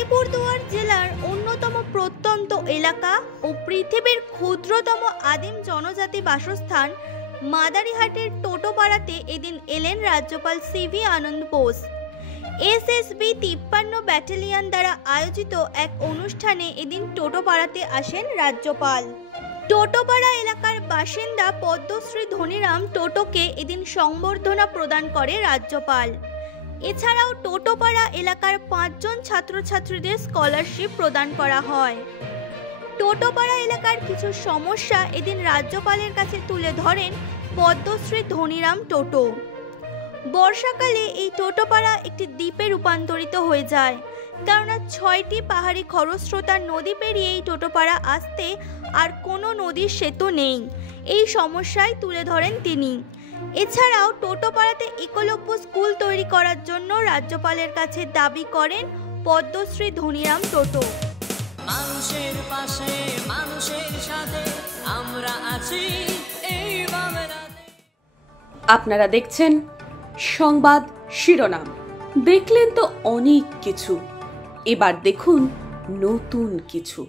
আলিপুরদুয়ার জেলার অন্যতম প্রত্যন্ত এলাকা ও পৃথিবীর ক্ষুদ্রতম আদিম জনজাতি বাসস্থান মাদারিহাটের টোটোপাড়াতে এদিন এলেন রাজ্যপাল সিভি আনন্দ বোস। এসএসবি 53 ব্যাটালিয়ন দ্বারা আয়োজিত এক অনুষ্ঠানে এদিন টোটোপাড়াতে আসেন রাজ্যপাল। টোটোপাড়া এলাকার বাসিন্দা পদ্মশ্রী ধনীরাম টোটোকে এদিন সংবর্ধনা প্রদান করে রাজ্যপাল। এছাড়াও টোটোপাড়া এলাকার 5 জন ছাত্রছাত্রীদের স্কলারশিপ প্রদান করা হয়। টোটোপাড়া এলাকার কিছু সমস্যা এদিন রাজ্যপালের কাছে তুলে ধরেন পদ্মশ্রী ধনীরাম টোটো। বর্ষাকালে এই টোটোপাড়া একটি দ্বীপে রূপান্তরিত হয়ে যায়, কেননা 6টি পাহাড়ি খরস্রোতার নদী পেরিয়ে এই টোটোপাড়া আসতে আর কোনো নদীর সেতু নেই। এই সমস্যায় তুলে ধরেন তিনি। এছাড়াও টোটোপাড়াতে একলব্য স্কুল তৈরি করার জন্য রাজ্যপালের কাছে দাবি করেন পদ্মশ্রী ধনীরাম টোটো। মানুষের পাশে মানুষের সাথে আমরা আছি এই বাংলাতে। আপনারা দেখছেন সংবাদ শিরোনাম। দেখলেন তো অনেক কিছু, এবার দেখুন নতুন কিছু।